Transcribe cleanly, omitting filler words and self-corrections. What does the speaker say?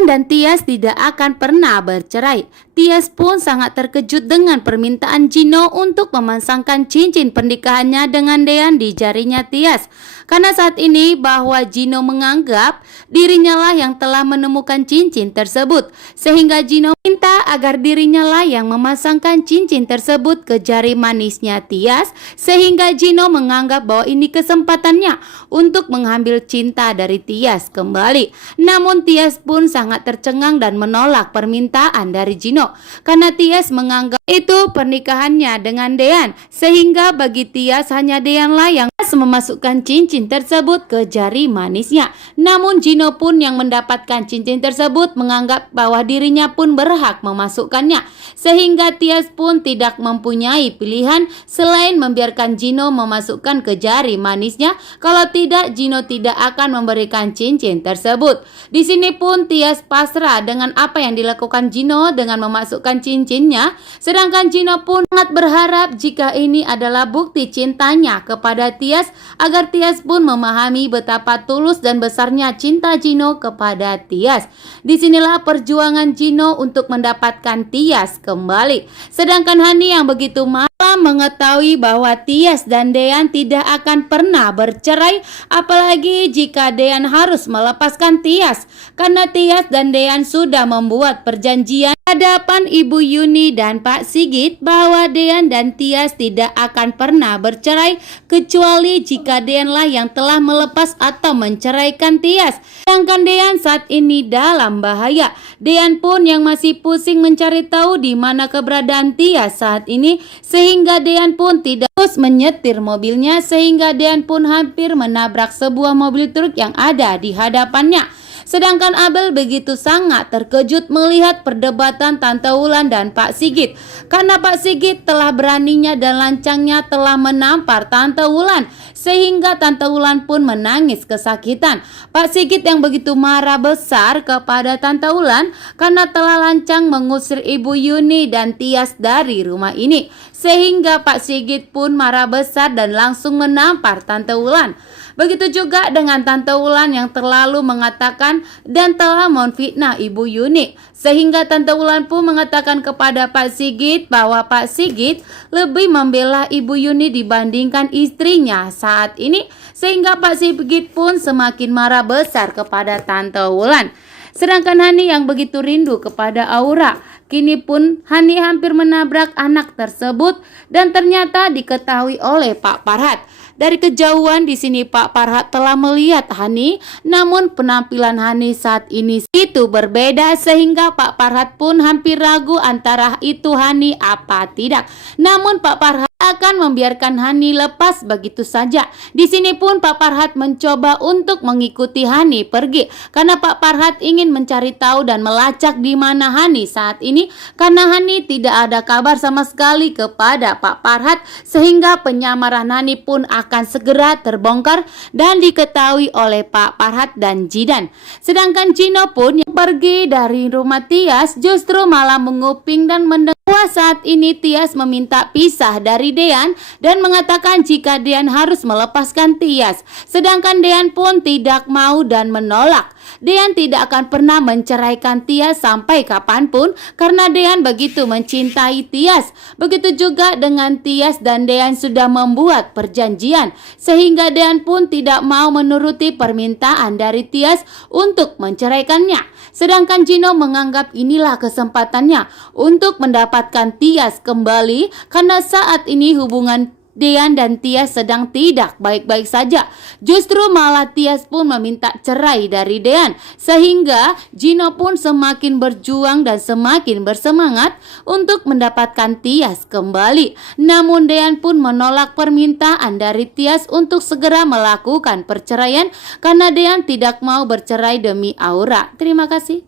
Dean dan Tias tidak akan pernah bercerai. Tias pun sangat terkejut dengan permintaan Gino untuk memasangkan cincin pernikahannya dengan Dean di jarinya Tias. Karena saat ini bahwa Gino menganggap dirinya lah yang telah menemukan cincin tersebut. Sehingga Gino minta agar dirinya lah yang memasangkan cincin tersebut ke jari manisnya Tias. Sehingga Gino menganggap bahwa ini kesempatannya untuk mengambil cinta dari Tias kembali. Namun Tias pun sangat tercengang dan menolak permintaan dari Gino karena Tias menganggap itu pernikahannya dengan Dean, sehingga bagi Tias hanya Dean lah yang memasukkan cincin tersebut ke jari manisnya. Namun Gino pun yang mendapatkan cincin tersebut menganggap bahwa dirinya pun berhak memasukkannya, sehingga Tias pun tidak mempunyai pilihan selain membiarkan Gino memasukkan ke jari manisnya. Kalau tidak, Gino tidak akan memberikan cincin tersebut. Di sini pun Tias pasrah dengan apa yang dilakukan Gino dengan memasukkan cincinnya, sedangkan Gino pun sangat berharap jika ini adalah bukti cintanya kepada Tias, agar Tias pun memahami betapa tulus dan besarnya cinta Gino kepada Tias. Disinilah perjuangan Gino untuk mendapatkan Tias kembali. Sedangkan Hani yang begitu malam mengetahui bahwa Tias dan Dean tidak akan pernah bercerai, apalagi jika Dean harus melepaskan Tias, karena Tias dan Dean sudah membuat perjanjian hadapan Ibu Yuni dan Pak Sigit bahwa Dean dan Tias tidak akan pernah bercerai kecuali jika Dean lah yang telah melepas atau menceraikan Tias. Sedangkan Dean saat ini dalam bahaya. Dean pun yang masih pusing mencari tahu di mana keberadaan Tias saat ini, sehingga Dean pun tidak terus menyetir mobilnya, sehingga Dean pun hampir menabrak sebuah mobil truk yang ada di hadapannya. Sedangkan Abel begitu sangat terkejut melihat perdebatan Tante Wulan dan Pak Sigit, karena Pak Sigit telah beraninya dan lancangnya telah menampar Tante Wulan, sehingga Tante Wulan pun menangis kesakitan. Pak Sigit yang begitu marah besar kepada Tante Wulan karena telah lancang mengusir Ibu Yuni dan Tias dari rumah ini, sehingga Pak Sigit pun marah besar dan langsung menampar Tante Wulan. Begitu juga dengan Tante Wulan yang terlalu mengatakan dan telah memfitnah Ibu Yuni, sehingga Tante Wulan pun mengatakan kepada Pak Sigit bahwa Pak Sigit lebih membela Ibu Yuni dibandingkan istrinya saat ini, sehingga Pak Sigit pun semakin marah besar kepada Tante Wulan. Sedangkan Hani yang begitu rindu kepada Aura, kini pun Hani hampir menabrak anak tersebut dan ternyata diketahui oleh Pak Farhat. Dari kejauhan di sini Pak Farhat telah melihat Hani, namun penampilan Hani saat ini itu berbeda, sehingga Pak Farhat pun hampir ragu antara itu Hani apa tidak. Namun Pak Farhat akan membiarkan Hani lepas begitu saja. Di sini pun Pak Farhat mencoba untuk mengikuti Hani pergi, karena Pak Farhat ingin mencari tahu dan melacak di mana Hani saat ini, karena Hani tidak ada kabar sama sekali kepada Pak Farhat, sehingga penyamaran Hani pun akan segera terbongkar dan diketahui oleh Pak Farhat dan Jidan. Sedangkan Gino pun yang pergi dari rumah Tias justru malah menguping dan mendengar saat ini Tias meminta pisah dari Dean dan mengatakan jika Dean harus melepaskan Tias. Sedangkan Dean pun tidak mau dan menolak. Dean tidak akan pernah menceraikan Tias sampai kapanpun karena Dean begitu mencintai Tias. Begitu juga dengan Tias dan Dean sudah membuat perjanjian, sehingga Dean pun tidak mau menuruti permintaan dari Tias untuk menceraikannya. Sedangkan Gino menganggap inilah kesempatannya untuk mendapatkan Tias kembali, karena saat ini hubungan Dean dan Tias sedang tidak baik-baik saja. Justru malah Tias pun meminta cerai dari Dean, sehingga Gino pun semakin berjuang dan semakin bersemangat untuk mendapatkan Tias kembali. Namun Dean pun menolak permintaan dari Tias untuk segera melakukan perceraian, karena Dean tidak mau bercerai demi Aura. Terima kasih.